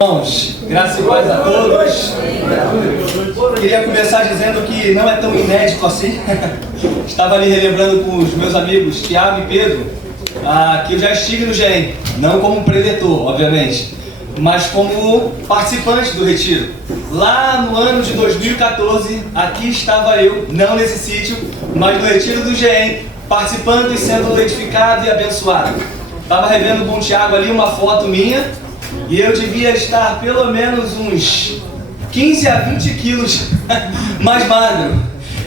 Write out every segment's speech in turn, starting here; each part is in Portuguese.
Irmãos, graças e paz a todos. Queria começar dizendo que não é tão inédito assim. Estava ali relembrando com os meus amigos Tiago e Pedro que eu já estive no GEM, não como preletor, obviamente, mas como participante do retiro. Lá no ano de 2014, aqui estava eu, não nesse sítio, mas no retiro do GEM, participando e sendo edificado e abençoado. Estava revendo com o Tiago ali uma foto minha, e eu devia estar pelo menos uns 15 a 20 quilos mais magro.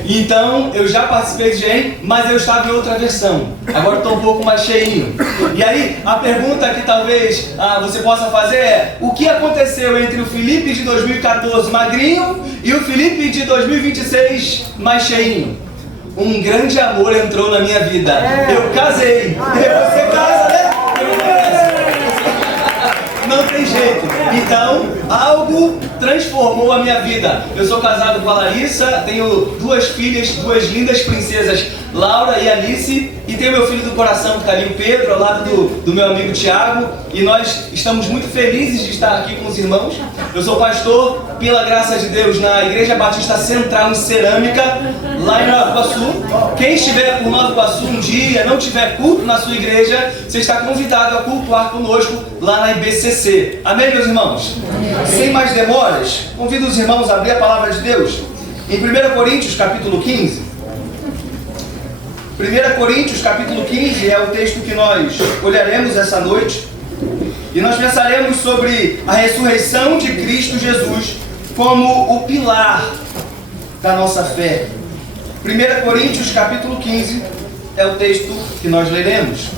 Então, eu já participei de GEM, mas eu estava em outra versão. Agora estou um pouco mais cheinho. E aí, a pergunta que talvez você possa fazer é: o que aconteceu entre o Felipe de 2014 magrinho e o Felipe de 2026 mais cheinho? Um grande amor entrou na minha vida. Eu casei. Você casa, né? Não tem jeito. Então, algo transformou a minha vida. Eu sou casado com a Larissa, tenho duas filhas, duas lindas princesas, Laura e Alice, e tenho meu filho do coração que está ali, o Pedro, ao lado do meu amigo Tiago, e nós estamos muito felizes de estar aqui com os irmãos. Eu sou pastor, pela graça de Deus, na Igreja Batista Central em Cerâmica, lá em Nova Iguaçu. Quem estiver por Nova Iguaçu um dia, não tiver culto na sua igreja, você está convidado a cultuar conosco lá na IBCC. Amém, meus irmãos? Amém. Sem mais demoras, convido os irmãos a abrir a palavra de Deus em 1 Coríntios capítulo 15. 1 Coríntios capítulo 15 é o texto que nós olharemos essa noite, e nós pensaremos sobre a ressurreição de Cristo Jesus como o pilar da nossa fé. 1 Coríntios capítulo 15 é o texto que nós leremos.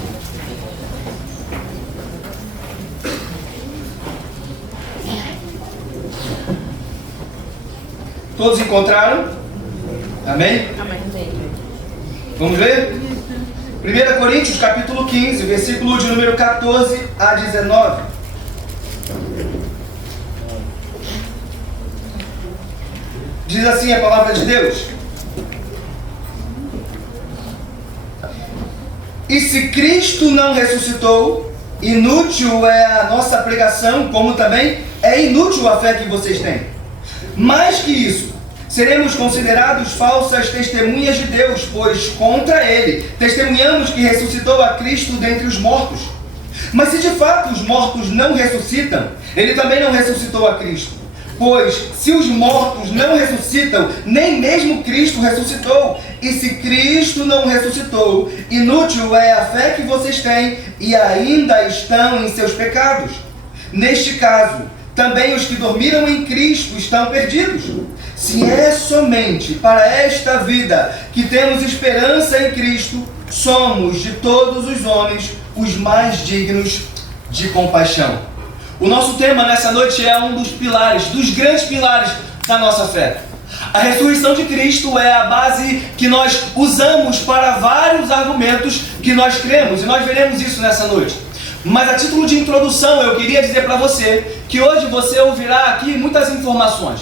Todos encontraram? Amém? Amém. Vamos ler? 1 Coríntios capítulo 15, versículo de número 14 a 19. Diz assim a palavra de Deus: e se Cristo não ressuscitou, inútil é a nossa pregação, como também é inútil a fé que vocês têm. Mais que isso, seremos considerados falsas testemunhas de Deus, pois contra Ele testemunhamos que ressuscitou a Cristo dentre os mortos. Mas se de fato os mortos não ressuscitam, Ele também não ressuscitou a Cristo. Pois se os mortos não ressuscitam, nem mesmo Cristo ressuscitou. E se Cristo não ressuscitou, inútil é a fé que vocês têm e ainda estão em seus pecados. Neste caso, também os que dormiram em Cristo estão perdidos. Se é somente para esta vida que temos esperança em Cristo, somos de todos os homens os mais dignos de compaixão. O nosso tema nessa noite é um dos pilares, dos grandes pilares da nossa fé. A ressurreição de Cristo é a base que nós usamos para vários argumentos que nós cremos, e nós veremos isso nessa noite. Mas a título de introdução, eu queria dizer para você que hoje você ouvirá aqui muitas informações.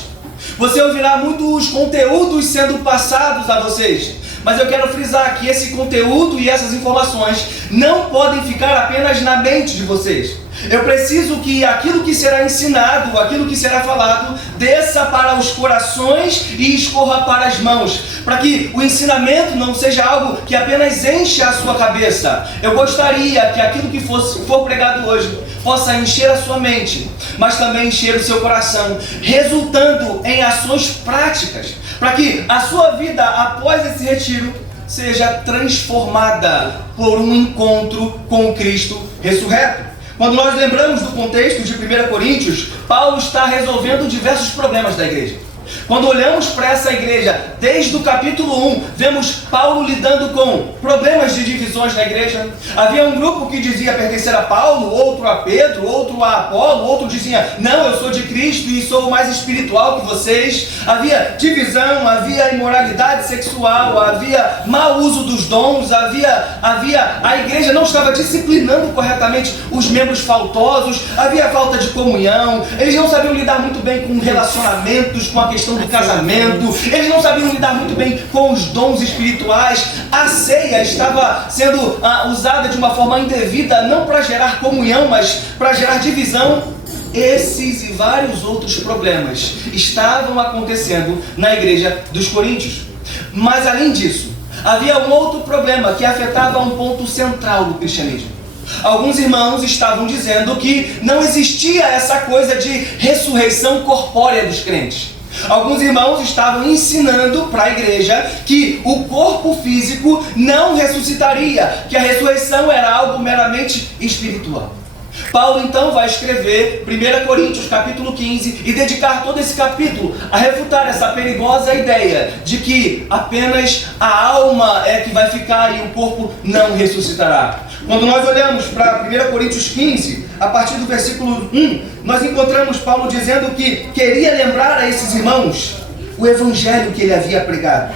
Você ouvirá muitos conteúdos sendo passados a vocês. Mas eu quero frisar que esse conteúdo e essas informações não podem ficar apenas na mente de vocês. Eu preciso que aquilo que será ensinado, aquilo que será falado, desça para os corações e escorra para as mãos, para que o ensinamento não seja algo que apenas encha a sua cabeça. Eu gostaria que aquilo que for pregado hoje possa encher a sua mente, mas também encher o seu coração, resultando em ações práticas, para que a sua vida após esse retiro seja transformada por um encontro com Cristo ressurreto. Quando nós lembramos do contexto de 1 Coríntios, Paulo está resolvendo diversos problemas da igreja. Quando olhamos para essa igreja, desde o capítulo 1, vemos Paulo lidando com problemas de divisões na igreja. Havia um grupo que dizia pertencer a Paulo, outro a Pedro, outro a Apolo, outro dizia, não, eu sou de Cristo e sou mais espiritual que vocês. Havia divisão, havia imoralidade sexual, havia mau uso dos dons, a igreja não estava disciplinando corretamente os membros faltosos, havia falta de comunhão, eles não sabiam lidar muito bem com relacionamentos, com a questão do casamento, eles não sabiam lidar muito bem com os dons espirituais. A ceia estava sendo usada de uma forma indevida, não para gerar comunhão, mas para gerar divisão. Esses e vários outros problemas estavam acontecendo na igreja dos Coríntios. Mas além disso, havia um outro problema que afetava um ponto central do cristianismo. Alguns irmãos estavam dizendo que não existia essa coisa de ressurreição corpórea dos crentes. Alguns irmãos estavam ensinando para a igreja que o corpo físico não ressuscitaria, que a ressurreição era algo meramente espiritual. Paulo então vai escrever 1 Coríntios capítulo 15 e dedicar todo esse capítulo a refutar essa perigosa ideia de que apenas a alma é que vai ficar e o corpo não ressuscitará. Quando nós olhamos para 1 Coríntios 15, a partir do versículo 1, nós encontramos Paulo dizendo que queria lembrar a esses irmãos o evangelho que ele havia pregado.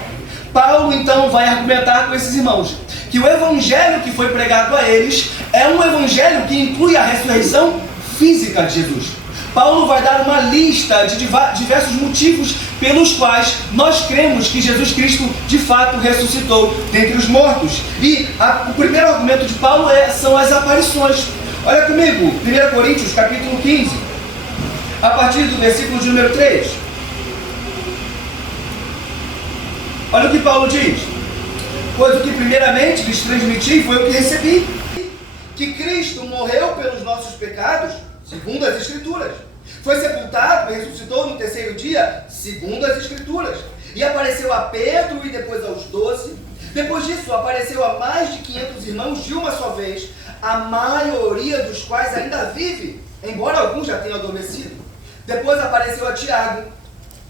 Paulo então vai argumentar com esses irmãos que o evangelho que foi pregado a eles é um evangelho que inclui a ressurreição física de Jesus. Paulo vai dar uma lista de diversos motivos pelos quais nós cremos que Jesus Cristo de fato ressuscitou dentre os mortos. E o primeiro argumento de Paulo são as aparições. Olha comigo, 1 Coríntios capítulo 15, a partir do versículo de número 3. Olha o que Paulo diz: pois o que primeiramente lhes transmiti foi o que recebi, que Cristo morreu pelos nossos pecados, segundo as Escrituras, foi sepultado e ressuscitou no terceiro dia, segundo as Escrituras, e apareceu a Pedro e depois aos 12. Depois disso apareceu a mais de 500 irmãos de uma só vez, a maioria dos quais ainda vive, embora alguns já tenham adormecido. Depois apareceu a Tiago,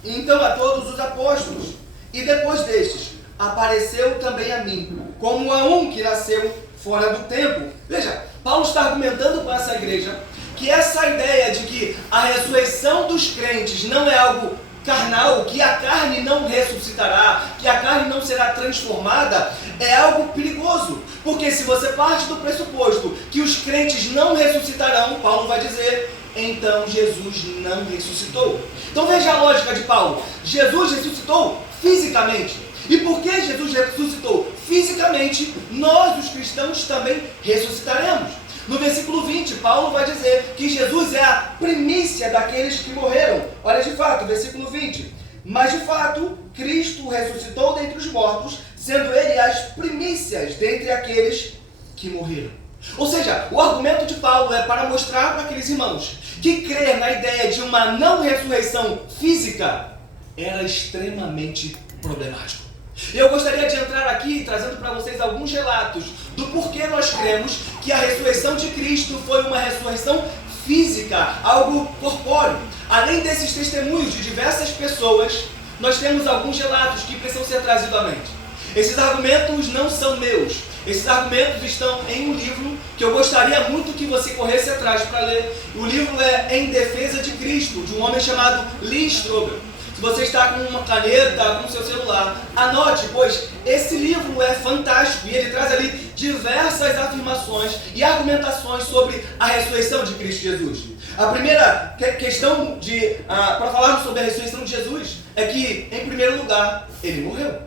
e então a todos os apóstolos, e depois destes apareceu também a mim, como a um que nasceu fora do tempo. Veja, Paulo está argumentando com essa igreja que essa ideia de que a ressurreição dos crentes não é algo carnal, que a carne não ressuscitará, que a carne não será transformada, é algo perigoso. Porque se você parte do pressuposto que os crentes não ressuscitarão, Paulo vai dizer, então Jesus não ressuscitou. Então veja a lógica de Paulo. Jesus ressuscitou fisicamente. E porque Jesus ressuscitou fisicamente, nós, os cristãos, também ressuscitaremos. No versículo 20, Paulo vai dizer que Jesus é a primícia daqueles que morreram. Olha de fato, versículo 20. Mas de fato, Cristo ressuscitou dentre os mortos, sendo ele as primícias dentre aqueles que morreram. Ou seja, o argumento de Paulo é para mostrar para aqueles irmãos que crer na ideia de uma não ressurreição física era extremamente problemático. Eu gostaria de entrar aqui trazendo para vocês alguns relatos do porquê nós cremos que a ressurreição de Cristo foi uma ressurreição física, algo corpóreo. Além desses testemunhos de diversas pessoas, nós temos alguns relatos que precisam ser trazidos à mente. Esses argumentos não são meus. Esses argumentos estão em um livro que eu gostaria muito que você corresse atrás para ler. O livro é Em Defesa de Cristo, de um homem chamado Lee Strobel. Se você está com uma caneta, com seu celular, anote, pois esse livro é fantástico e ele traz ali diversas afirmações e argumentações sobre a ressurreição de Cristo Jesus. A primeira questão para falarmos sobre a ressurreição de Jesus é que, em primeiro lugar, ele morreu.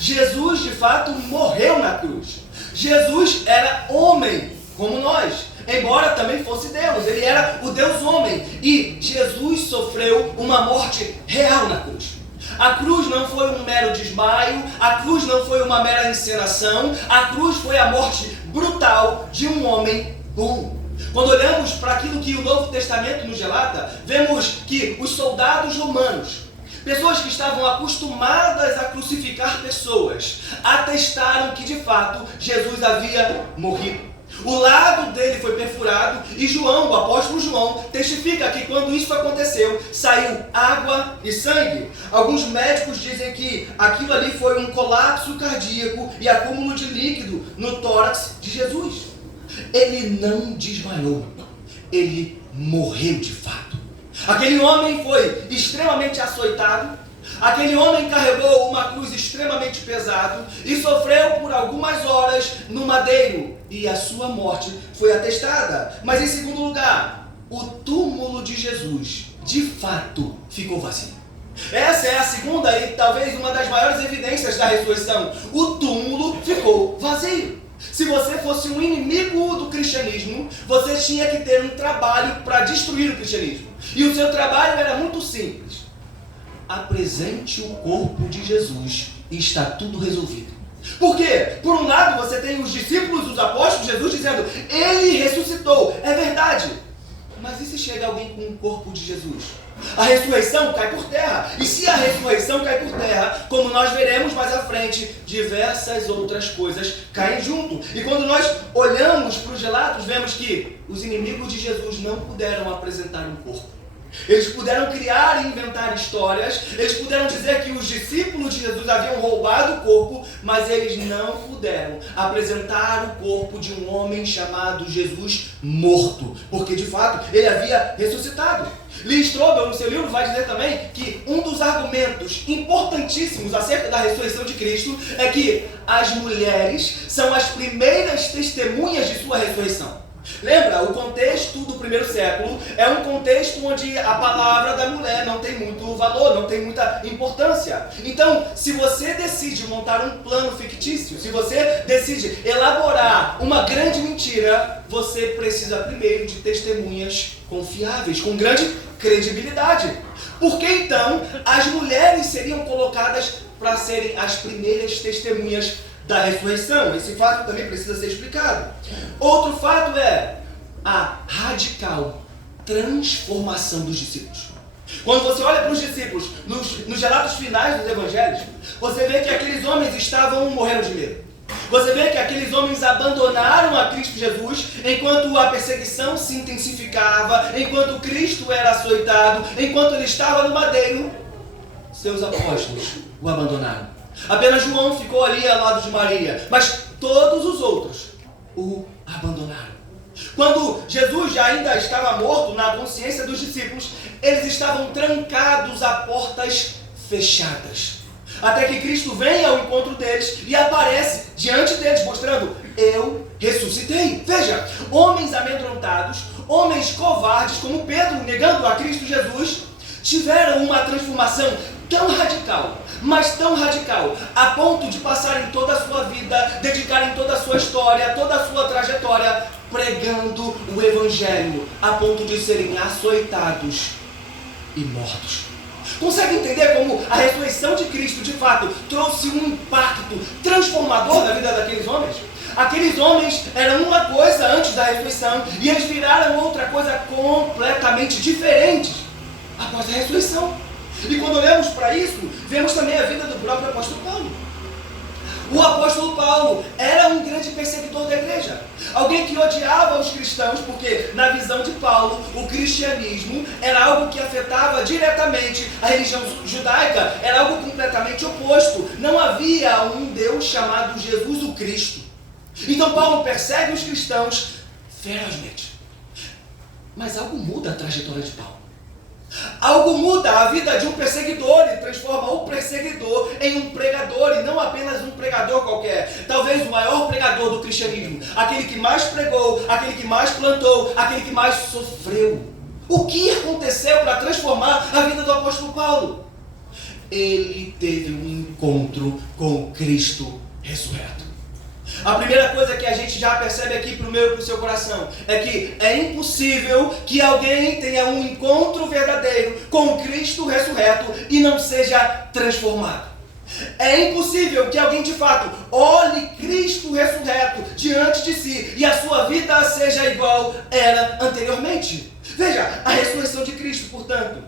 Jesus, de fato, morreu na cruz. Jesus era homem, como nós. Embora também fosse Deus, ele era o Deus homem. E Jesus sofreu uma morte real na cruz. A cruz não foi um mero desmaio, a cruz não foi uma mera encenação, a cruz foi a morte brutal de um homem bom. Quando olhamos para aquilo que o Novo Testamento nos relata, vemos que os soldados romanos, pessoas que estavam acostumadas a crucificar pessoas, atestaram que de fato Jesus havia morrido. O lado dele foi perfurado e João, o apóstolo João, testifica que quando isso aconteceu, saiu água e sangue. Alguns médicos dizem que aquilo ali foi um colapso cardíaco e acúmulo de líquido no tórax de Jesus. Ele não desmaiou, ele morreu de fato. Aquele homem foi extremamente açoitado. Aquele homem carregou uma cruz extremamente pesada e sofreu por algumas horas no madeiro. E a sua morte foi atestada. Mas em segundo lugar, o túmulo de Jesus, de fato, ficou vazio. Essa é a segunda e talvez uma das maiores evidências da ressurreição. O túmulo ficou vazio. Se você fosse um inimigo do cristianismo, você tinha que ter um trabalho para destruir o cristianismo. E o seu trabalho era muito simples. Apresente o corpo de Jesus e está tudo resolvido. Por quê? Por um lado, você tem os discípulos, os apóstolos de Jesus dizendo: Ele ressuscitou. É verdade. Mas e se chega alguém com o corpo de Jesus? A ressurreição cai por terra. E se a ressurreição cai por terra, como nós veremos mais à frente, diversas outras coisas caem junto. E quando nós olhamos para os relatos, vemos que os inimigos de Jesus não puderam apresentar um corpo. Eles puderam criar e inventar histórias, eles puderam dizer que os discípulos de Jesus haviam roubado o corpo, mas eles não puderam apresentar o corpo de um homem chamado Jesus morto, porque de fato ele havia ressuscitado. Lee Strobel, no seu livro, vai dizer também que um dos argumentos importantíssimos acerca da ressurreição de Cristo é que as mulheres são as primeiras testemunhas de sua ressurreição. Lembra, o contexto do primeiro século é um contexto onde a palavra da mulher não tem muito valor, não tem muita importância. Então, se você decide montar um plano fictício, se você decide elaborar uma grande mentira, você precisa primeiro de testemunhas confiáveis, com grande credibilidade. Porque então as mulheres seriam colocadas para serem as primeiras testemunhas da ressurreição. Esse fato também precisa ser explicado. Outro fato é a radical transformação dos discípulos. Quando você olha para os discípulos nos relatos finais dos evangelhos, você vê que aqueles homens estavam morrendo de medo. Você vê que aqueles homens abandonaram a Cristo Jesus enquanto a perseguição se intensificava, enquanto Cristo era açoitado, enquanto ele estava no madeiro. Seus apóstolos o abandonaram. Apenas João ficou ali ao lado de Maria, mas todos os outros o abandonaram. Quando Jesus já ainda estava morto, na consciência dos discípulos, eles estavam trancados a portas fechadas. Até que Cristo vem ao encontro deles e aparece diante deles, mostrando: eu ressuscitei. Veja, homens amedrontados, homens covardes como Pedro, negando a Cristo Jesus, tiveram uma transformação tão radical, mas tão radical, a ponto de passarem toda a sua vida, dedicarem toda a sua história, toda a sua trajetória, pregando o Evangelho, a ponto de serem açoitados e mortos. Consegue entender como a ressurreição de Cristo, de fato, trouxe um impacto transformador na vida daqueles homens? Aqueles homens eram uma coisa antes da ressurreição e eles viraram outra coisa completamente diferente após a ressurreição. E quando olhamos para isso, vemos também a vida do próprio apóstolo Paulo. O apóstolo Paulo era um grande perseguidor da igreja. Alguém que odiava os cristãos, porque na visão de Paulo, o cristianismo era algo que afetava diretamente a religião judaica, era algo completamente oposto. Não havia um Deus chamado Jesus o Cristo. Então Paulo persegue os cristãos ferozmente. Mas algo muda a trajetória de Paulo. Algo muda a vida de um perseguidor e transforma o perseguidor em um pregador, e não apenas um pregador qualquer. Talvez o maior pregador do cristianismo, aquele que mais pregou, aquele que mais plantou, aquele que mais sofreu. O que aconteceu para transformar a vida do apóstolo Paulo? Ele teve um encontro com Cristo ressurreto. A primeira coisa que a gente já percebe aqui para o meu e para o seu coração é que é impossível que alguém tenha um encontro verdadeiro com Cristo ressurreto e não seja transformado. É impossível que alguém de fato olhe Cristo ressurreto diante de si e a sua vida seja igual era anteriormente. Veja, a ressurreição de Cristo, portanto,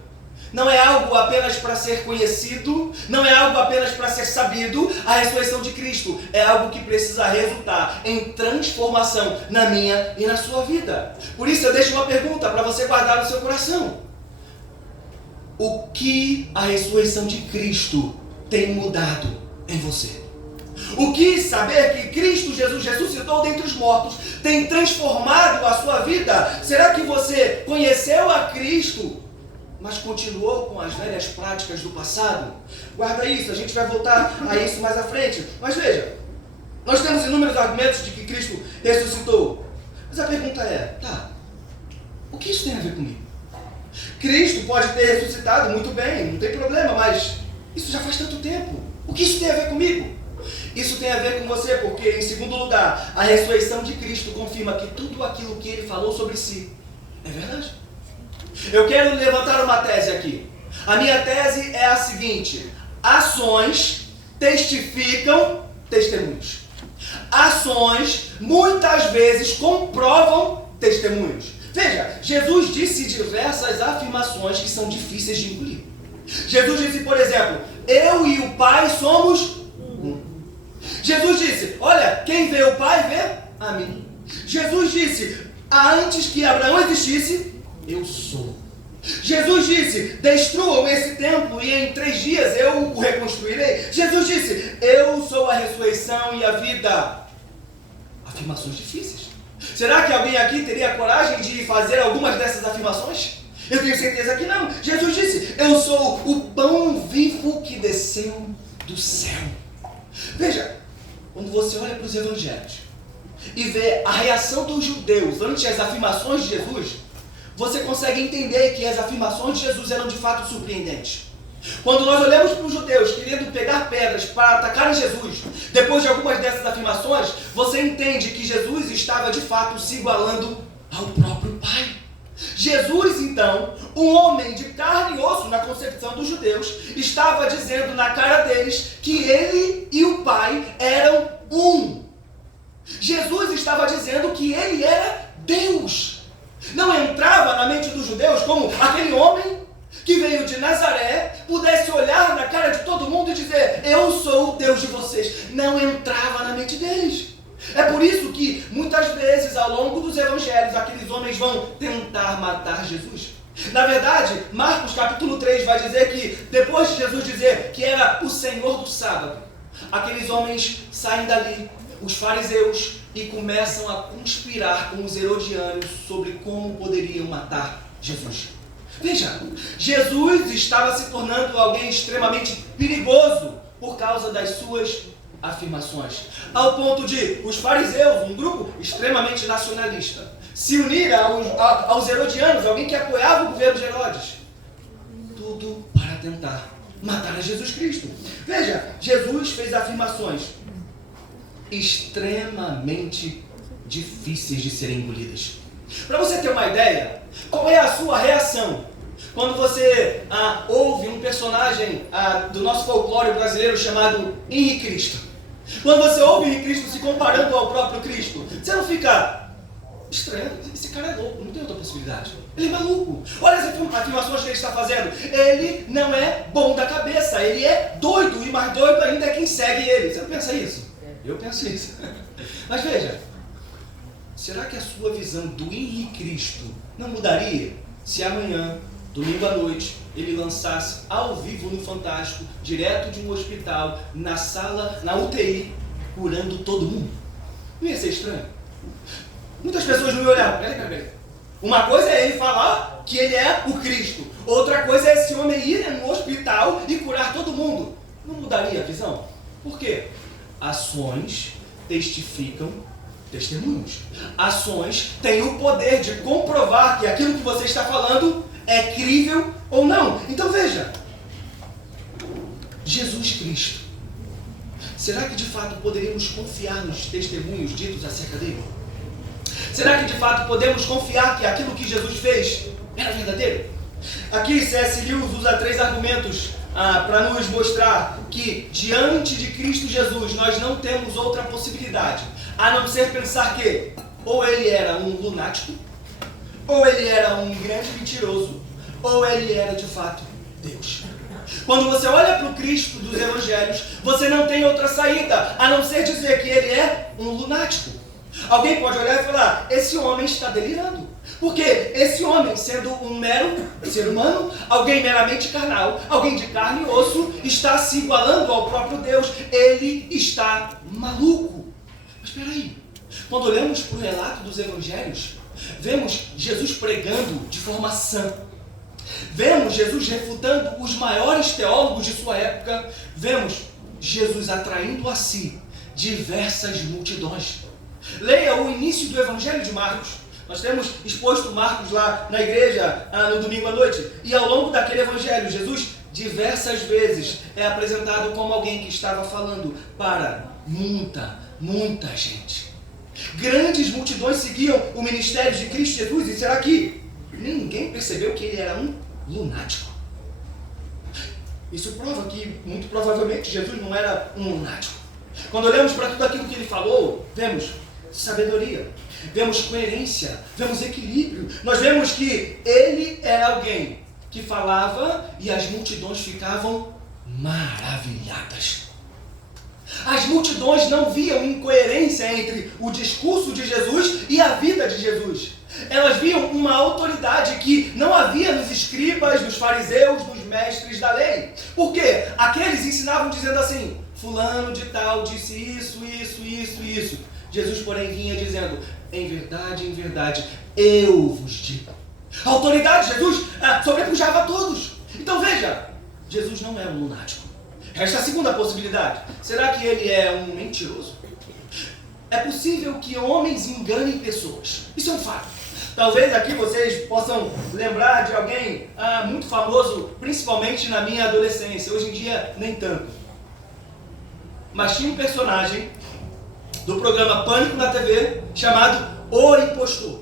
não é algo apenas para ser conhecido, não é algo apenas para ser sabido. A ressurreição de Cristo é algo que precisa resultar em transformação na minha e na sua vida. Por isso eu deixo uma pergunta para você guardar no seu coração. O que a ressurreição de Cristo tem mudado em você? O que saber que Cristo Jesus ressuscitou dentre os mortos tem transformado a sua vida? Será que você conheceu a Cristo, mas continuou com as velhas práticas do passado? Guarda isso, a gente vai voltar a isso mais à frente. Mas veja, nós temos inúmeros argumentos de que Cristo ressuscitou. Mas a pergunta é, o que isso tem a ver comigo? Cristo pode ter ressuscitado, muito bem, não tem problema, mas isso já faz tanto tempo. O que isso tem a ver comigo? Isso tem a ver com você, porque, em segundo lugar, a ressurreição de Cristo confirma que tudo aquilo que ele falou sobre si é verdade. Eu quero levantar uma tese aqui. A minha tese é a seguinte: ações testificam testemunhos. Ações muitas vezes comprovam testemunhos. Veja, Jesus disse diversas afirmações que são difíceis de engolir. Jesus disse, por exemplo, eu e o Pai somos um. Jesus disse, olha, quem vê o Pai vê a mim. Jesus disse, antes que Abraão existisse, eu sou. Jesus disse, destruam esse templo e em 3 dias eu o reconstruirei. Jesus disse, eu sou a ressurreição e a vida. Afirmações difíceis. Será que alguém aqui teria coragem de fazer algumas dessas afirmações? Eu tenho certeza que não. Jesus disse, eu sou o pão vivo que desceu do céu. Veja, quando você olha para os evangelhos e vê a reação dos judeus ante as afirmações de Jesus, você consegue entender que as afirmações de Jesus eram de fato surpreendentes. Quando nós olhamos para os judeus querendo pegar pedras para atacar Jesus, depois de algumas dessas afirmações, você entende que Jesus estava de fato se igualando ao próprio Pai. Jesus, então, um homem de carne e osso na concepção dos judeus, estava dizendo na cara deles que ele e o Pai eram um. Jesus estava dizendo que ele era Deus. Não entrava na mente dos judeus como aquele homem que veio de Nazaré pudesse olhar na cara de todo mundo e dizer, eu sou o Deus de vocês. Não entrava na mente deles. É por isso que muitas vezes ao longo dos evangelhos aqueles homens vão tentar matar Jesus. Na verdade, Marcos capítulo 3 vai dizer que depois de Jesus dizer que era o Senhor do sábado, aqueles homens saem dali, os fariseus, e começam a conspirar com os herodianos sobre como poderiam matar Jesus. Veja, Jesus estava se tornando alguém extremamente perigoso por causa das suas afirmações, ao ponto de os fariseus, um grupo extremamente nacionalista, se unir aos herodianos, alguém que apoiava o governo de Herodes, tudo para tentar matar a Jesus Cristo. Veja, Jesus fez afirmações extremamente difíceis de serem engolidas. Para você ter uma ideia, qual é a sua reação quando você ouve um personagem do nosso folclore brasileiro chamado Henrique Cristo? Quando você ouve Henrique Cristo se comparando ao próprio Cristo, você não fica estranho? Esse cara é louco, não tem outra possibilidade. Ele é maluco. Olha as afirmações que ele está fazendo. Ele não é bom da cabeça, ele é doido, e mais doido ainda é quem segue ele. Você não pensa isso? Eu penso isso. Mas veja, será que a sua visão do Henrique Cristo não mudaria se amanhã, domingo à noite, ele lançasse ao vivo no Fantástico, direto de um hospital, na sala, na UTI, curando todo mundo? Não ia ser estranho? Muitas pessoas não iam olhar. Peraí. Uma coisa é ele falar que ele é o Cristo. Outra coisa é esse homem ir no hospital e curar todo mundo. Não mudaria a visão? Por quê? Ações testificam testemunhos. Ações têm o poder de comprovar que aquilo que você está falando é crível ou não. Então veja, Jesus Cristo, será que de fato poderíamos confiar nos testemunhos ditos acerca dele? Será que de fato podemos confiar que aquilo que Jesus fez era verdadeiro? Aqui C.S. Lewis usa 3 argumentos para nos mostrar que diante de Cristo Jesus nós não temos outra possibilidade a não ser pensar que ou ele era um lunático, ou ele era um grande mentiroso, ou ele era de fato Deus. Quando você olha para o Cristo dos Evangelhos, você não tem outra saída a não ser dizer que ele é um lunático. Alguém pode olhar e falar, esse homem está delirando. Porque esse homem, sendo um mero ser humano, alguém meramente carnal, alguém de carne e osso, está se igualando ao próprio Deus. Ele está maluco. Mas espera aí, quando olhamos para o relato dos evangelhos, vemos Jesus pregando de forma sã. Vemos Jesus refutando os maiores teólogos de sua época. Vemos Jesus atraindo a si diversas multidões. Leia o início do Evangelho de Marcos. Nós temos exposto Marcos lá na igreja no domingo à noite. E ao longo daquele evangelho, Jesus diversas vezes é apresentado como alguém que estava falando para muita gente. Grandes multidões seguiam o ministério de Cristo Jesus. E será que ninguém percebeu que ele era um lunático? Isso prova que, muito provavelmente, Jesus não era um lunático. Quando olhamos para tudo aquilo que ele falou, vemos sabedoria, vemos coerência, vemos equilíbrio. Nós vemos que ele era alguém que falava e as multidões ficavam maravilhadas. As multidões não viam incoerência entre o discurso de Jesus e a vida de Jesus. Elas viam uma autoridade que não havia nos escribas, nos fariseus, nos mestres da lei. Por quê? Aqueles ensinavam dizendo assim: fulano de tal disse isso. Jesus, porém, vinha dizendo: em verdade, eu vos digo. A autoridade de Jesus sobrepujava a todos. Então veja, Jesus não é um lunático. Esta é a segunda possibilidade. Será que ele é um mentiroso? É possível que homens enganem pessoas. Isso é um fato. Talvez aqui vocês possam lembrar de alguém muito famoso, principalmente na minha adolescência. Hoje em dia, nem tanto. Mas tinha um personagem do programa Pânico na TV chamado O Impostor.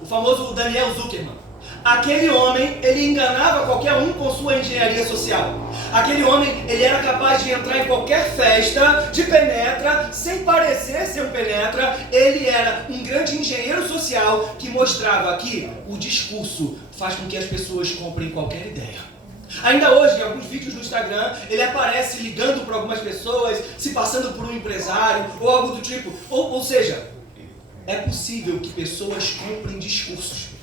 O famoso Daniel Zuckerman. Aquele homem, ele enganava qualquer um com sua engenharia social. Aquele homem, ele era capaz de entrar em qualquer festa de penetra, sem parecer ser um penetra. Ele era um grande engenheiro social que mostrava que o discurso faz com que as pessoas comprem qualquer ideia. Ainda hoje, em alguns vídeos no Instagram, ele aparece ligando para algumas pessoas, se passando por um empresário ou algo do tipo. Ou seja, é possível que pessoas comprem discursos.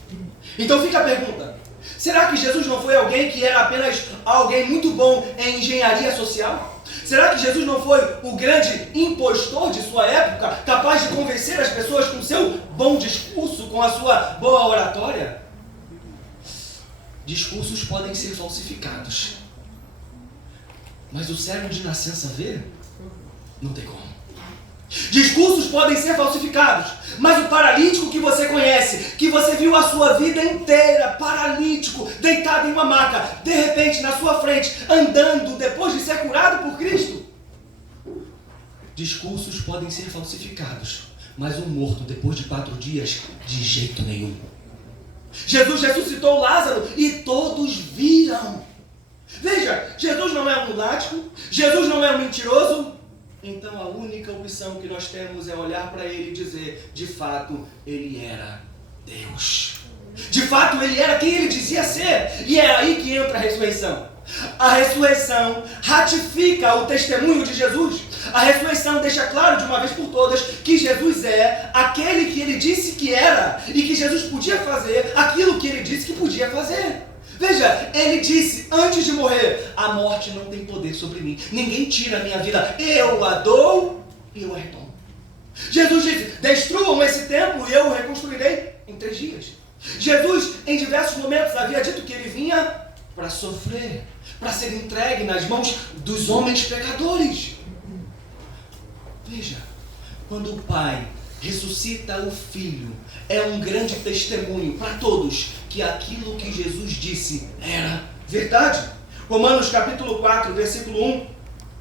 Então fica a pergunta: será que Jesus não foi alguém que era apenas alguém muito bom em engenharia social? Será que Jesus não foi o grande impostor de sua época, capaz de convencer as pessoas com seu bom discurso, com a sua boa oratória? Discursos podem ser falsificados, mas o cego de nascença vê? Não tem como. Discursos podem ser falsificados, mas o paralítico que você conhece, que você viu a sua vida inteira paralítico, deitado em uma maca, de repente na sua frente, andando depois de ser curado por Cristo. Discursos podem ser falsificados, mas um morto depois de 4 dias, de jeito nenhum. Jesus ressuscitou Lázaro e todos viram. Veja, Jesus não é um lunático, Jesus não é um mentiroso. Então a única opção que nós temos é olhar para ele e dizer: de fato, ele era Deus. De fato, ele era quem ele dizia ser. E é aí que entra a ressurreição. A ressurreição ratifica o testemunho de Jesus. A ressurreição deixa claro de uma vez por todas que Jesus é aquele que ele disse que era e que Jesus podia fazer aquilo que ele disse que podia fazer. Veja, ele disse antes de morrer: a morte não tem poder sobre mim. Ninguém tira a minha vida. Eu a dou e eu a retomo. Jesus disse: destruam esse templo e eu o reconstruirei em 3 dias. Jesus, em diversos momentos, havia dito que ele vinha para sofrer, para ser entregue nas mãos dos homens pecadores. Veja, quando o Pai ressuscita o Filho, é um grande testemunho para todos que aquilo que Jesus disse era verdade. Romanos capítulo 4, versículo 1,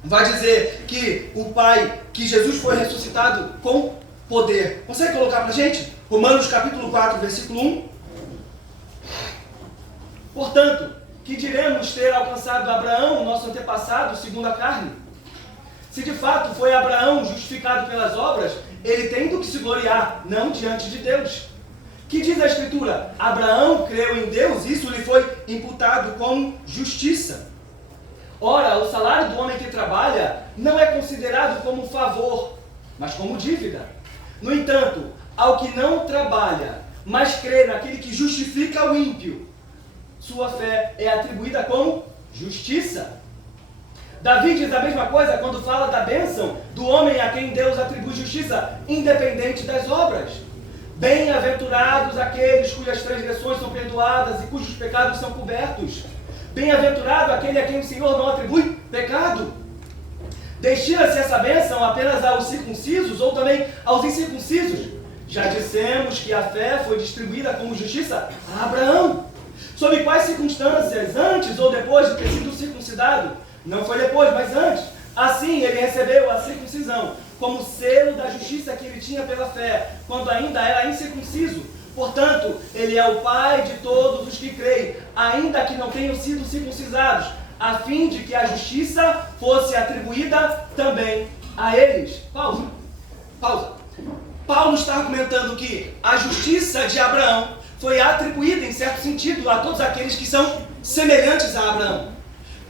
vai dizer que o Pai, que Jesus foi ressuscitado com poder. Consegue colocar para a gente? Romanos capítulo 4, versículo 1. Portanto, que diremos ter alcançado Abraão, nosso antepassado, segundo a carne? Se de fato foi Abraão justificado pelas obras, ele tem do que se gloriar, não diante de Deus. Que diz a Escritura? Abraão creu em Deus, isso lhe foi imputado como justiça. Ora, o salário do homem que trabalha não é considerado como favor, mas como dívida. No entanto, ao que não trabalha, mas crê naquele que justifica o ímpio, sua fé é atribuída como justiça. Davi diz a mesma coisa quando fala da bênção do homem a quem Deus atribui justiça, independente das obras. Bem-aventurados aqueles cujas transgressões são perdoadas e cujos pecados são cobertos. Bem-aventurado aquele a quem o Senhor não atribui pecado. Destina-se essa bênção apenas aos circuncisos ou também aos incircuncisos? Já dissemos que a fé foi distribuída como justiça a Abraão. Sob quais circunstâncias? Antes ou depois de ter sido circuncidado? Não foi depois, mas antes. Assim ele recebeu a circuncisão, como selo da justiça que ele tinha pela fé, quando ainda era incircunciso. Portanto, ele é o Pai de todos os que creem, ainda que não tenham sido circuncidados, a fim de que a justiça fosse atribuída também a eles. Pausa. Paulo está argumentando que a justiça de Abraão foi atribuída, em certo sentido, a todos aqueles que são semelhantes a Abraão.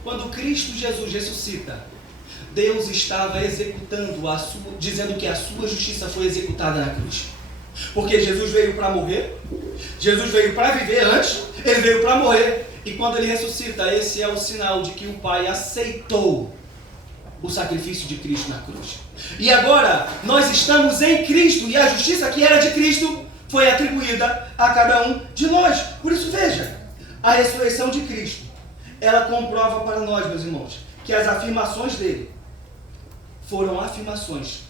Quando Cristo Jesus ressuscita, Deus estava executando dizendo que a sua justiça foi executada na cruz. Porque Jesus veio para morrer, Jesus veio para viver antes, ele veio para morrer. E quando ele ressuscita, esse é o sinal de que o Pai aceitou o sacrifício de Cristo na cruz. E agora, nós estamos em Cristo, e a justiça que era de Cristo foi atribuída a cada um de nós. Por isso, veja, a ressurreição de Cristo, ela comprova para nós, meus irmãos, que as afirmações dele foram afirmações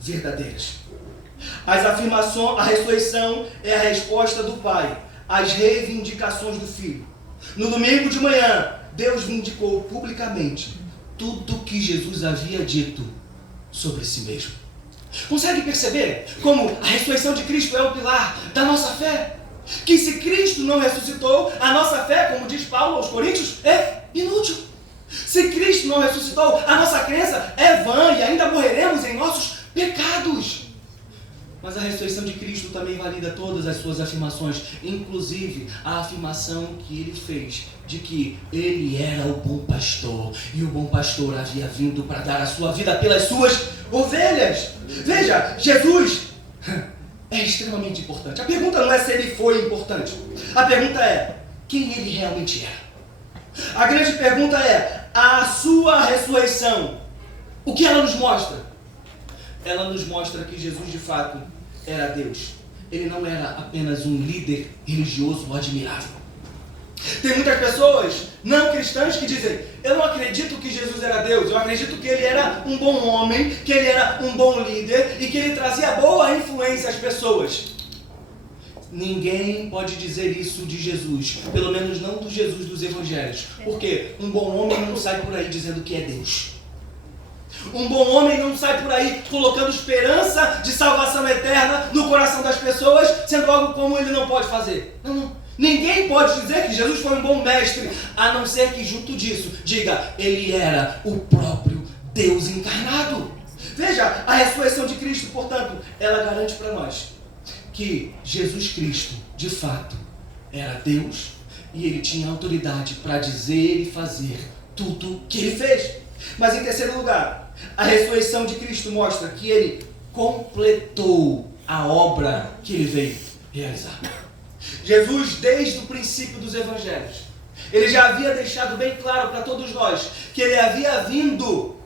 verdadeiras. A ressurreição é a resposta do Pai às reivindicações do Filho. No domingo de manhã, Deus vindicou publicamente tudo que Jesus havia dito sobre si mesmo. Consegue perceber como a ressurreição de Cristo é o pilar da nossa fé? Que se Cristo não ressuscitou, a nossa fé, como diz Paulo aos Coríntios, é inútil. Se Cristo não ressuscitou, a nossa crença é vã e ainda morreremos em nossos pecados. Mas a ressurreição de Cristo também valida todas as suas afirmações, inclusive a afirmação que ele fez de que ele era o bom pastor e o bom pastor havia vindo para dar a sua vida pelas suas ovelhas. Veja, Jesus é extremamente importante. A pergunta não é se ele foi importante. A pergunta é quem ele realmente era. A grande pergunta é a sua ressurreição. O que ela nos mostra? Ela nos mostra que Jesus de fato era Deus. Ele não era apenas um líder religioso admirável. Tem muitas pessoas não cristãs que dizem: eu não acredito que Jesus era Deus, eu acredito que ele era um bom homem, que ele era um bom líder e que ele trazia boa influência às pessoas. Ninguém pode dizer isso de Jesus, pelo menos não do Jesus dos evangelhos, porque um bom homem não sai por aí dizendo que é Deus. Um bom homem não sai por aí colocando esperança de salvação eterna no coração das pessoas, sendo algo como ele não pode fazer. Não. Ninguém pode dizer que Jesus foi um bom mestre, a não ser que junto disso diga, ele era o próprio Deus encarnado. Veja, a ressurreição de Cristo, portanto, ela garante para nós que Jesus Cristo, de fato, era Deus e ele tinha autoridade para dizer e fazer tudo que ele fez. Mas em terceiro lugar, a ressurreição de Cristo mostra que ele completou a obra que ele veio realizar. Jesus, desde o princípio dos evangelhos, ele já havia deixado bem claro para todos nós que ele havia vindo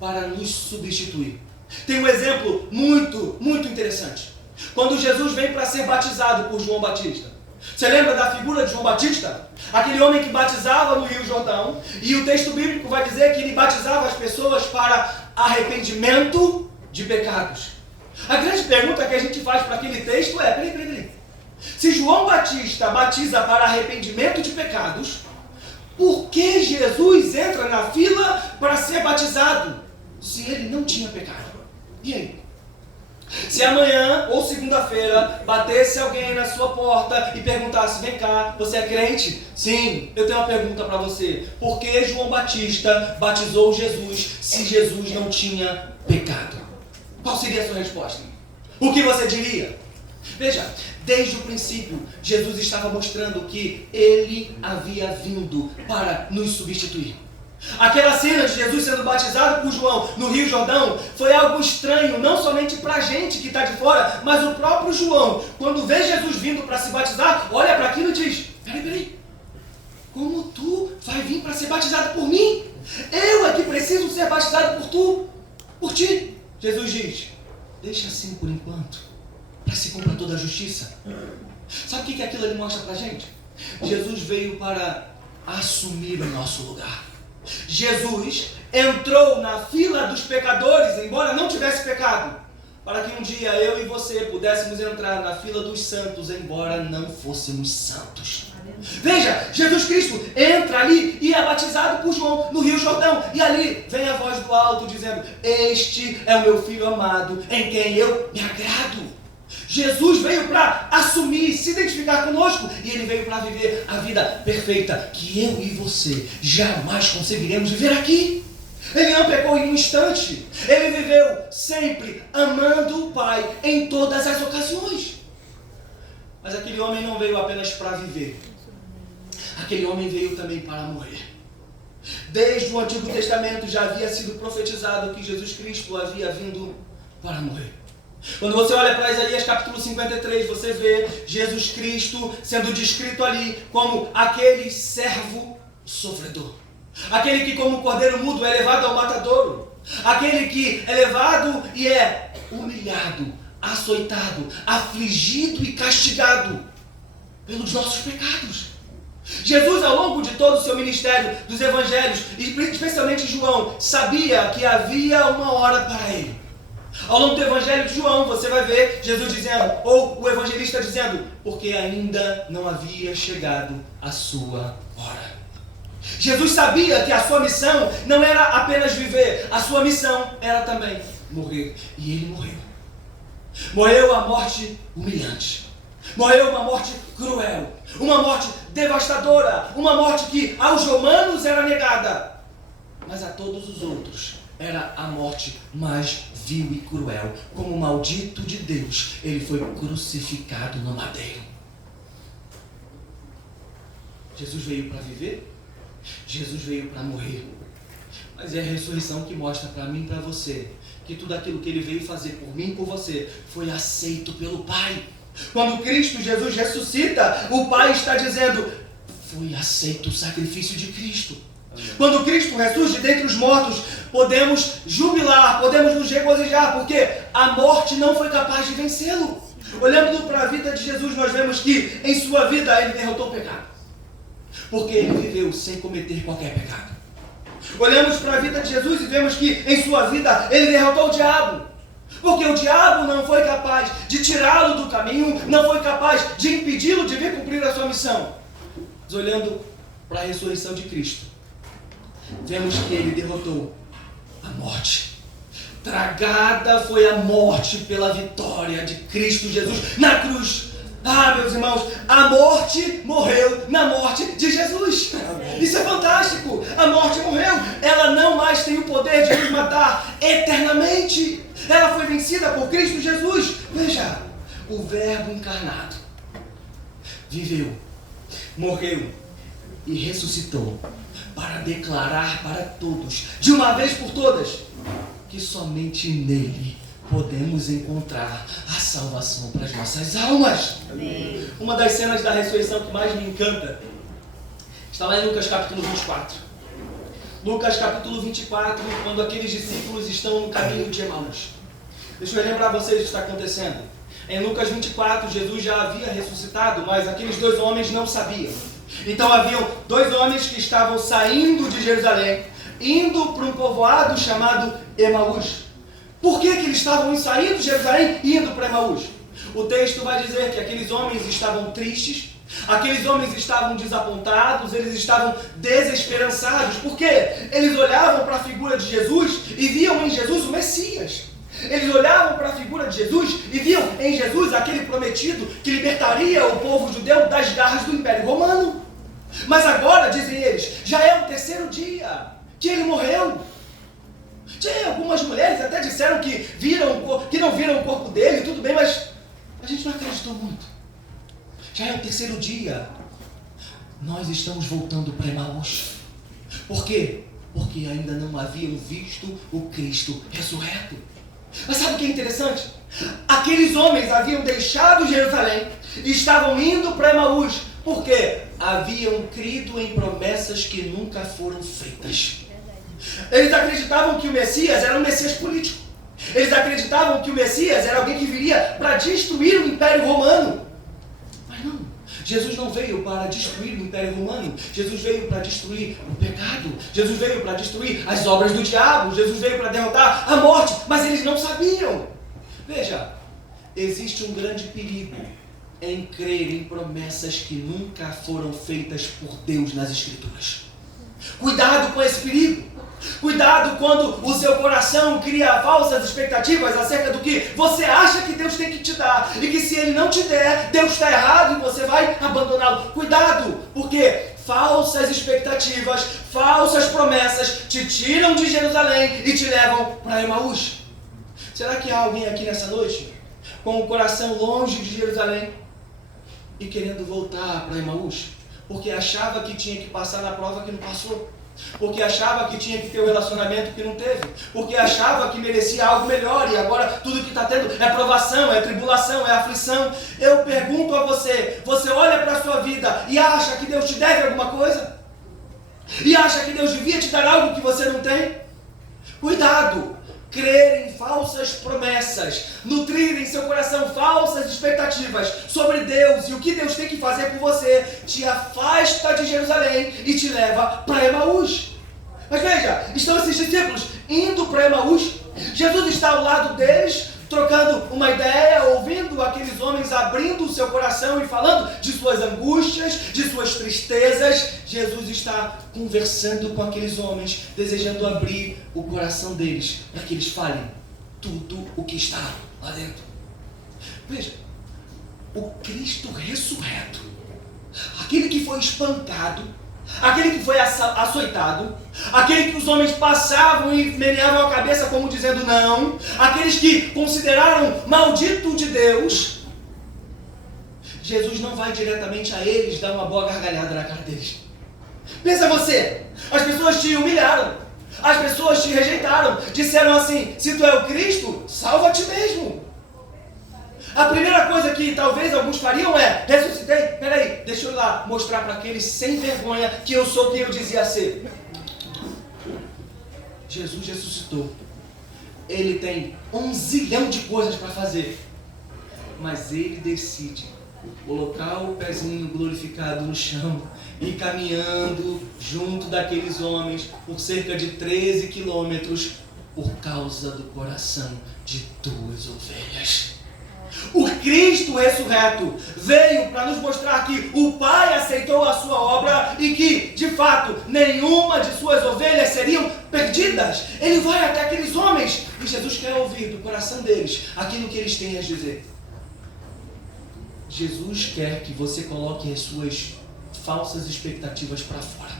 para nos substituir. Tem um exemplo muito interessante. Quando Jesus vem para ser batizado por João Batista. Você lembra da figura de João Batista? Aquele homem que batizava no Rio Jordão, e o texto bíblico vai dizer que ele batizava as pessoas para arrependimento de pecados. A grande pergunta que a gente faz para aquele texto é, peraí. Se João Batista batiza para arrependimento de pecados, por que Jesus entra na fila para ser batizado, se ele não tinha pecado? E aí? Se amanhã ou segunda-feira batesse alguém na sua porta e perguntasse, vem cá, você é crente? Sim, eu tenho uma pergunta para você. Por que João Batista batizou Jesus se Jesus não tinha pecado? Qual seria a sua resposta? O que você diria? Veja, desde o princípio, Jesus estava mostrando que ele havia vindo para nos substituir. Aquela cena de Jesus sendo batizado por João no Rio Jordão foi algo estranho, não somente para a gente que está de fora, mas o próprio João, quando vê Jesus vindo para se batizar, olha para aquilo e diz, peraí, como tu vai vir para ser batizado por mim? Eu é que preciso ser batizado por ti. Jesus diz, deixa assim por enquanto, para se cumprir toda a justiça. Sabe o que aquilo ali mostra para a gente? Jesus veio para assumir o nosso lugar. Jesus entrou na fila dos pecadores, embora não tivesse pecado, para que um dia eu e você pudéssemos entrar na fila dos santos, embora não fôssemos santos. Veja, Jesus Cristo entra ali e é batizado por João no Rio Jordão, e ali vem a voz do alto dizendo: este é o meu filho amado, em quem eu me agrado. Jesus veio para assumir, se identificar conosco, e ele veio para viver a vida perfeita que eu e você jamais conseguiremos viver aqui. Ele não pecou em um instante, ele viveu sempre amando o Pai em todas as ocasiões. Mas aquele homem não veio apenas para viver, aquele homem veio também para morrer. Desde o Antigo Testamento já havia sido profetizado que Jesus Cristo havia vindo para morrer. Quando você olha para Isaías capítulo 53, você vê Jesus Cristo sendo descrito ali como aquele servo sofredor. Aquele que como cordeiro mudo é levado ao matadouro. Aquele que é levado e é humilhado, açoitado, afligido e castigado pelos nossos pecados. Jesus, ao longo de todo o seu ministério dos evangelhos, e especialmente João, sabia que havia uma hora para ele. Ao longo do evangelho de João, você vai ver Jesus dizendo, ou o evangelista dizendo, porque ainda não havia chegado a sua hora. Jesus sabia que a sua missão não era apenas viver, a sua missão era também morrer. E ele morreu. Morreu a morte humilhante. Morreu uma morte cruel. Uma morte devastadora. Uma morte que aos romanos era negada. Mas a todos os outros era a morte mais vil e cruel. Como maldito de Deus, ele foi crucificado no madeiro. Jesus veio para viver? Jesus veio para morrer. Mas é a ressurreição que mostra para mim e para você que tudo aquilo que ele veio fazer por mim e por você foi aceito pelo Pai. Quando Cristo Jesus ressuscita, o Pai está dizendo, foi aceito o sacrifício de Cristo. Quando Cristo ressurge dentre os mortos, podemos jubilar, podemos nos regozijar, porque a morte não foi capaz de vencê-lo. Olhando para a vida de Jesus, nós vemos que em sua vida ele derrotou o pecado, porque ele viveu sem cometer qualquer pecado. Olhamos para a vida de Jesus e vemos que em sua vida ele derrotou o diabo, porque o diabo não foi capaz de tirá-lo do caminho, não foi capaz de impedi-lo de vir cumprir a sua missão. Mas olhando para a ressurreição de Cristo, vemos que ele derrotou a morte. Tragada foi a morte pela vitória de Cristo Jesus na cruz. Ah, meus irmãos, a morte morreu na morte de Jesus. Isso é fantástico. A morte morreu. Ela não mais tem o poder de nos matar eternamente. Ela foi vencida por Cristo Jesus. Veja, o Verbo encarnado viveu, morreu e ressuscitou para declarar para todos, de uma vez por todas, que somente nele podemos encontrar a salvação para as nossas almas. Amém. Uma das cenas da ressurreição que mais me encanta está lá em Lucas capítulo 24. Lucas capítulo 24, quando aqueles discípulos estão no caminho de Emaús. Deixa eu lembrar vocês o que está acontecendo. Em Lucas 24, Jesus já havia ressuscitado, mas aqueles dois homens não sabiam. Então haviam dois homens que estavam saindo de Jerusalém, indo para um povoado chamado Emaús. Por que eles estavam saindo de Jerusalém e indo para Emaús? O texto vai dizer que aqueles homens estavam tristes, aqueles homens estavam desapontados, eles estavam desesperançados, porque eles olhavam para a figura de Jesus e viam em Jesus o Messias. Eles olhavam para a figura de Jesus e viam em Jesus aquele prometido que libertaria o povo judeu das garras do Império Romano. Mas agora, dizem eles, já é o terceiro dia que ele morreu. Algumas mulheres até disseram que não viram o corpo dele, tudo bem, mas a gente não acreditou muito. Já é o terceiro dia. Nós estamos voltando para Emaús. Por quê? Porque ainda não haviam visto o Cristo ressurreto. Mas sabe o que é interessante? Aqueles homens haviam deixado Jerusalém e estavam indo para Emaús. Por quê? Haviam crido em promessas que nunca foram feitas. Eles acreditavam que o Messias era um Messias político. Eles acreditavam que o Messias era alguém que viria para destruir o Império Romano. Mas não. Jesus não veio para destruir o Império Romano. Jesus veio para destruir o pecado. Jesus veio para destruir as obras do diabo. Jesus veio para derrotar a morte. Mas eles não sabiam. Veja, existe um grande perigo em crer em promessas que nunca foram feitas por Deus nas Escrituras. Cuidado com esse perigo. Cuidado quando o seu coração cria falsas expectativas acerca do que você acha que Deus tem que te dar. E que se Ele não te der, Deus está errado e você vai abandoná-lo. Cuidado, porque falsas expectativas, falsas promessas te tiram de Jerusalém e te levam para Emaús. Será que há alguém aqui nessa noite com o coração longe de Jerusalém e querendo voltar para Emaús? Porque achava que tinha que passar na prova que não passou. Porque achava que tinha que ter um relacionamento que não teve. Porque achava que merecia algo melhor e agora tudo que está tendo é provação, é tribulação, é aflição. Eu pergunto a você, você olha para a sua vida e acha que Deus te deve alguma coisa? E acha que Deus devia te dar algo que você não tem? Cuidado! Crer em falsas promessas, nutrir em seu coração falsas expectativas sobre Deus e o que Deus tem que fazer por você, te afasta de Jerusalém e te leva para Emaús. Mas veja, estão esses discípulos indo para Emaús, Jesus está ao lado deles, trocando uma ideia, ouvindo aqueles homens abrindo o seu coração e falando de suas angústias, de suas tristezas. Jesus está conversando com aqueles homens, desejando abrir o coração deles, para que eles falem tudo o que está lá dentro. Veja, o Cristo ressurreto, aquele que foi espancado, aquele que foi açoitado, aquele que os homens passavam e meneavam a cabeça como dizendo não, aqueles que consideraram maldito de Deus, Jesus não vai diretamente a eles dar uma boa gargalhada na cara deles. Pensa você, as pessoas te humilharam, as pessoas te rejeitaram, disseram assim, se tu é o Cristo, salva-te mesmo. A primeira coisa que talvez alguns fariam é, ressuscitei, peraí, deixa eu ir lá mostrar para aqueles sem vergonha que eu sou quem eu dizia ser. Jesus ressuscitou. Ele tem 1 zilhão de coisas para fazer, mas ele decide colocar o pezinho glorificado no chão e caminhando junto daqueles homens por cerca de 13 quilômetros por causa do coração de 2 ovelhas. O Cristo ressurreto veio para nos mostrar que o Pai aceitou a sua obra e que, de fato, nenhuma de suas ovelhas seriam perdidas. Ele vai até aqueles homens e Jesus quer ouvir do coração deles aquilo que eles têm a dizer. Jesus quer que você coloque as suas falsas expectativas para fora.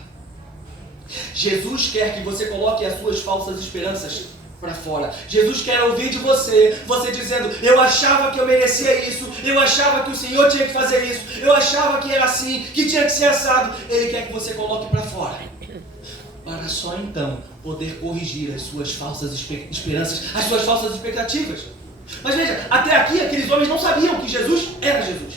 Jesus quer que você coloque as suas falsas esperanças para fora. Jesus quer ouvir de você, você dizendo, eu achava que eu merecia isso, eu achava que o Senhor tinha que fazer isso, eu achava que era assim, que tinha que ser assado. Ele quer que você coloque para fora, para só então poder corrigir as suas falsas esperanças, as suas falsas expectativas. Mas veja, até aqui aqueles homens não sabiam que Jesus era Jesus.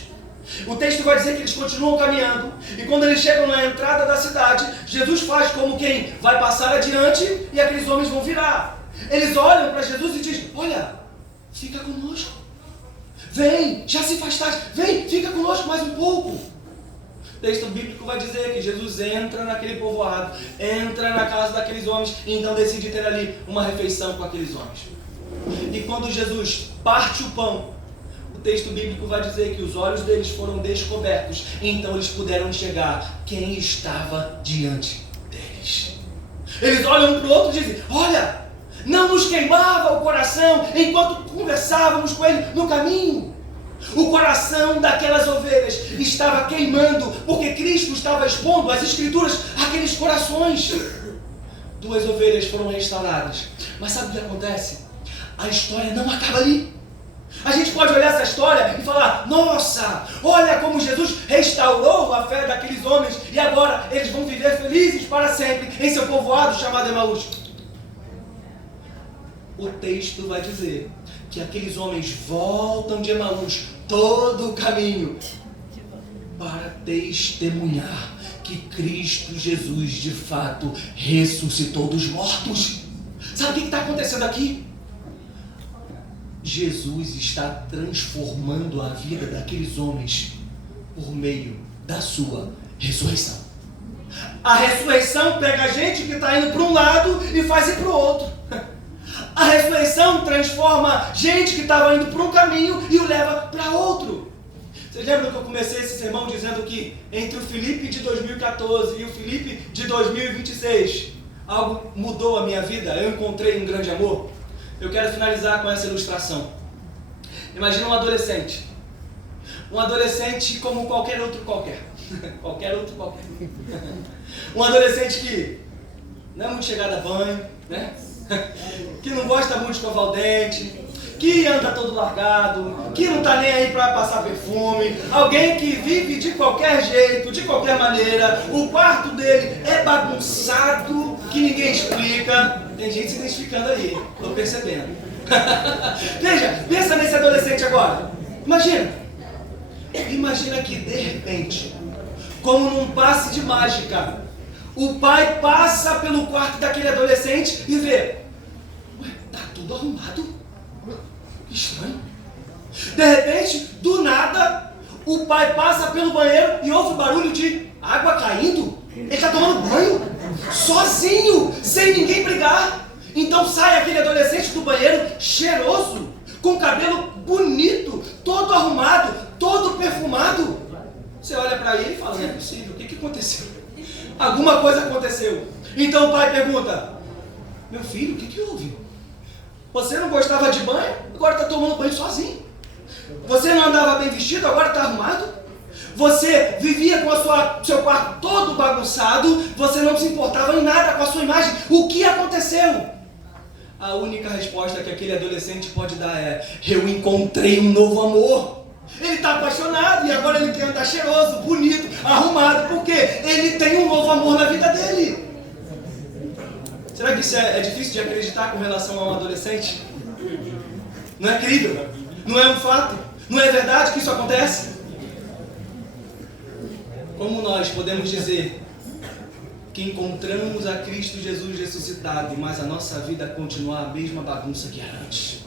O texto vai dizer que eles continuam caminhando e quando eles chegam na entrada da cidade, Jesus faz como quem vai passar adiante e aqueles homens vão virar. Eles olham para Jesus e dizem, olha, fica conosco, vem, já se faz tarde, vem, fica conosco mais um pouco. O texto bíblico vai dizer que Jesus entra naquele povoado, entra na casa daqueles homens e então decide ter ali uma refeição com aqueles homens. E quando Jesus parte o pão, o texto bíblico vai dizer que os olhos deles foram descobertos e então eles puderam enxergar quem estava diante deles. Eles olham um para o outro e dizem, olha, não nos queimava o coração enquanto conversávamos com ele no caminho. O coração daquelas ovelhas estava queimando, porque Cristo estava expondo as Escrituras àqueles corações. 2 ovelhas foram restauradas. Mas sabe o que acontece? A história não acaba ali. A gente pode olhar essa história e falar, nossa, olha como Jesus restaurou a fé daqueles homens e agora eles vão viver felizes para sempre em seu povoado chamado Emaús. O texto vai dizer que aqueles homens voltam de Emaús todo o caminho para testemunhar que Cristo Jesus de fato ressuscitou dos mortos. Sabe o que está acontecendo aqui? Jesus está transformando a vida daqueles homens por meio da sua ressurreição. A ressurreição pega a gente que está indo para um lado e faz ir para o outro. A ressurreição transforma gente que estava indo para um caminho e o leva para outro. Vocês lembram que eu comecei esse sermão dizendo que entre o Filipe de 2014 e o Filipe de 2026, algo mudou a minha vida, eu encontrei um grande amor. Eu quero finalizar com essa ilustração. Imagina um adolescente. Um adolescente como qualquer outro qualquer. Qualquer outro qualquer. Um adolescente que não é muito chegado a banho, né? Que não gosta muito de escovar o dente, que anda todo largado, que não tá nem aí para passar perfume, alguém que vive de qualquer jeito, de qualquer maneira, o quarto dele é bagunçado, que ninguém explica. Tem gente se identificando aí, tô percebendo. Veja, pensa nesse adolescente agora. Imagina que de repente, como num passe de mágica, o pai passa pelo quarto daquele adolescente e vê: ué, tá tudo arrumado. Estranho. De repente, do nada, o pai passa pelo banheiro e ouve o barulho de água caindo. Ele está tomando banho, sozinho, sem ninguém brigar. Então sai aquele adolescente do banheiro, cheiroso, com cabelo bonito, todo arrumado, todo perfumado. Você olha para ele e fala: não é possível, o que aconteceu? Alguma coisa aconteceu. Então o pai pergunta: meu filho, o que houve? Você não gostava de banho, agora está tomando banho sozinho. Você não andava bem vestido, agora está arrumado. Você vivia com seu quarto todo bagunçado, você não se importava em nada com a sua imagem. O que aconteceu? A única resposta que aquele adolescente pode dar é: eu encontrei um novo amor. Ele está apaixonado e agora ele quer andar cheiroso, bonito, arrumado, porque ele tem um novo amor na vida dele. Será que isso é difícil de acreditar com relação a um adolescente? Não é crível? Não é um fato? Não é verdade que isso acontece? Como nós podemos dizer que encontramos a Cristo Jesus ressuscitado, mas a nossa vida continua a mesma bagunça que era antes?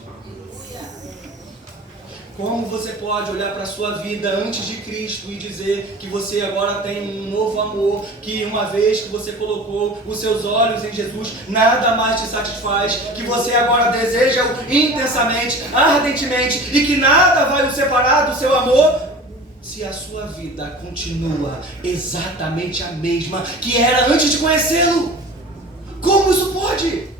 Como você pode olhar para a sua vida antes de Cristo e dizer que você agora tem um novo amor, que uma vez que você colocou os seus olhos em Jesus, nada mais te satisfaz, que você agora deseja-o intensamente, ardentemente, e que nada vai o separar do seu amor, se a sua vida continua exatamente a mesma que era antes de conhecê-lo? Como isso pode?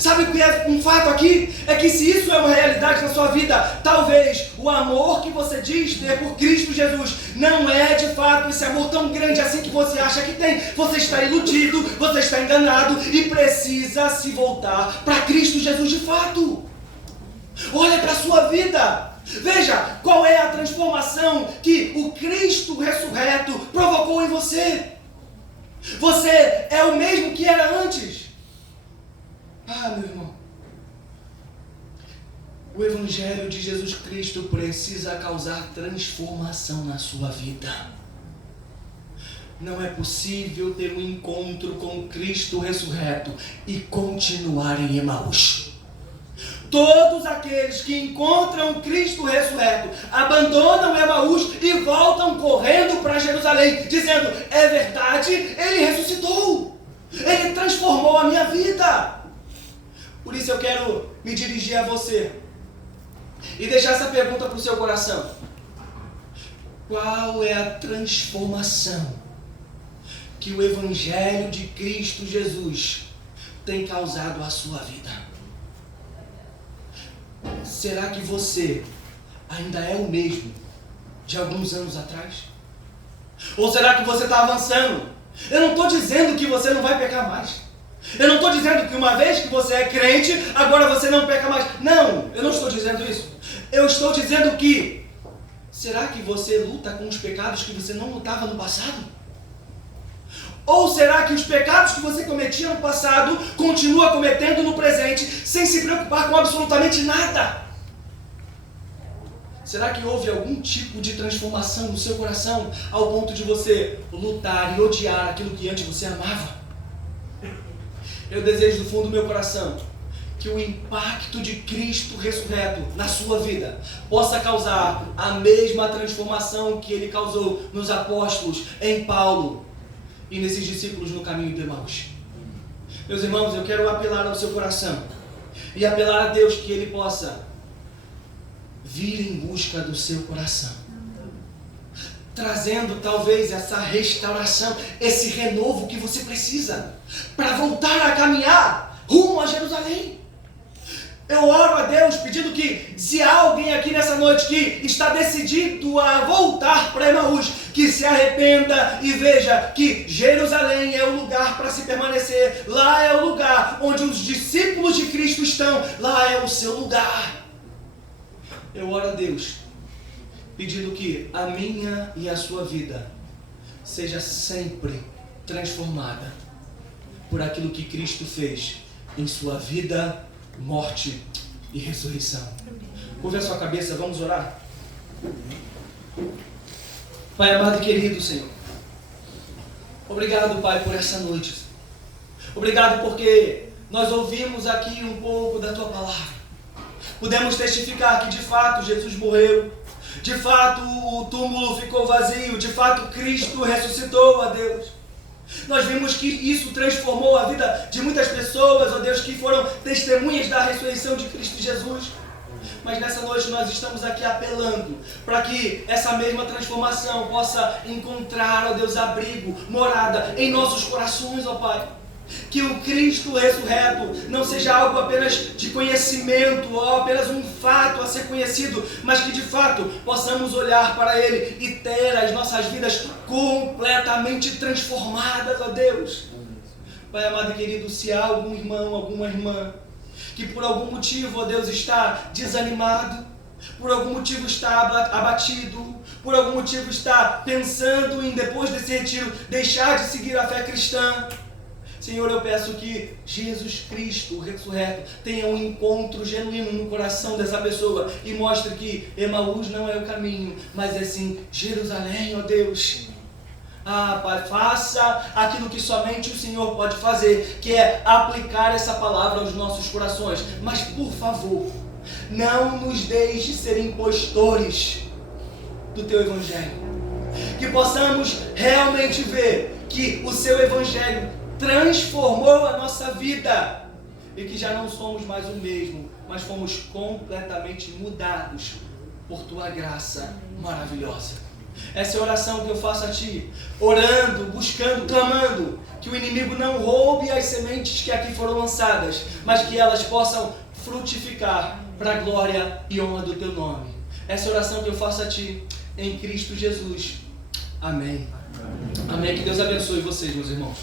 Sabe o que é um fato aqui? É que se isso é uma realidade na sua vida, talvez o amor que você diz ter por Cristo Jesus não é de fato esse amor tão grande assim que você acha que tem. Você está iludido, você está enganado e precisa se voltar para Cristo Jesus de fato. Olha para a sua vida. Veja qual é a transformação que o Cristo ressurreto provocou em você. Você é o mesmo que era antes. Ah, meu irmão, o Evangelho de Jesus Cristo precisa causar transformação na sua vida. Não é possível ter um encontro com Cristo ressurreto e continuar em Emaús. Todos aqueles que encontram Cristo ressurreto abandonam Emaús e voltam correndo para Jerusalém, dizendo: é verdade, Ele ressuscitou, Ele transformou a minha vida. Por isso eu quero me dirigir a você e deixar essa pergunta para o seu coração: qual é a transformação que o Evangelho de Cristo Jesus tem causado à sua vida? Será que você ainda é o mesmo de alguns anos atrás? Ou será que você está avançando? Eu não estou dizendo que você não vai pecar mais. Eu não estou dizendo que uma vez que você é crente, agora você não peca mais. Não, eu não estou dizendo isso. Eu estou dizendo que, será que você luta com os pecados que você não lutava no passado? Ou será que os pecados que você cometia no passado, continua cometendo no presente, sem se preocupar com absolutamente nada? Será que houve algum tipo de transformação no seu coração, ao ponto de você lutar e odiar aquilo que antes você amava? Eu desejo do fundo do meu coração que o impacto de Cristo ressurreto na sua vida possa causar a mesma transformação que Ele causou nos apóstolos, em Paulo e nesses discípulos no caminho de Emaús. Meus irmãos, eu quero apelar ao seu coração e apelar a Deus que Ele possa vir em busca do seu coração. trazendo talvez essa restauração, esse renovo que você precisa para voltar a caminhar rumo a Jerusalém. Eu oro a Deus pedindo que, se há alguém aqui nessa noite que está decidido a voltar para Emaús, que se arrependa e veja que Jerusalém é o lugar para se permanecer, lá é o lugar onde os discípulos de Cristo estão, lá é o seu lugar. Eu oro a Deus pedindo que a minha e a sua vida seja sempre transformada por aquilo que Cristo fez em sua vida, morte e ressurreição. Curve a sua cabeça, vamos orar. Pai amado e querido Senhor, obrigado, Pai, por essa noite. Obrigado porque nós ouvimos aqui um pouco da Tua palavra. Pudemos testificar que de fato Jesus morreu, de fato o túmulo ficou vazio, de fato Cristo ressuscitou, ó Deus. Nós vimos que isso transformou a vida de muitas pessoas, ó Deus, que foram testemunhas da ressurreição de Cristo Jesus. Mas nessa noite nós estamos aqui apelando para que essa mesma transformação possa encontrar, ó Deus, abrigo, morada em nossos corações, ó Pai. Que o Cristo ressurreto não seja algo apenas de conhecimento ou apenas um fato a ser conhecido, mas que de fato possamos olhar para Ele e ter as nossas vidas completamente transformadas, ó Deus. Pai amado e querido, se há algum irmão, alguma irmã que por algum motivo, ó Deus, está desanimado, por algum motivo está abatido, por algum motivo está pensando em, depois desse retiro, deixar de seguir a fé cristã, Senhor, eu peço que Jesus Cristo, o ressurreto, tenha um encontro genuíno no coração dessa pessoa e mostre que Emaús não é o caminho, mas é sim Jerusalém, ó Deus. Ah, Pai, faça aquilo que somente o Senhor pode fazer, que é aplicar essa palavra aos nossos corações. Mas, por favor, não nos deixe ser impostores do Teu Evangelho. Que possamos realmente ver que o Seu Evangelho transformou a nossa vida e que já não somos mais o mesmo, mas fomos completamente mudados por Tua graça maravilhosa. Essa é a oração que eu faço a Ti, orando, buscando, clamando, que o inimigo não roube as sementes que aqui foram lançadas, mas que elas possam frutificar para a glória e honra do Teu nome. Essa é a oração que eu faço a Ti, em Cristo Jesus. Amém. Amém. Que Deus abençoe vocês, meus irmãos.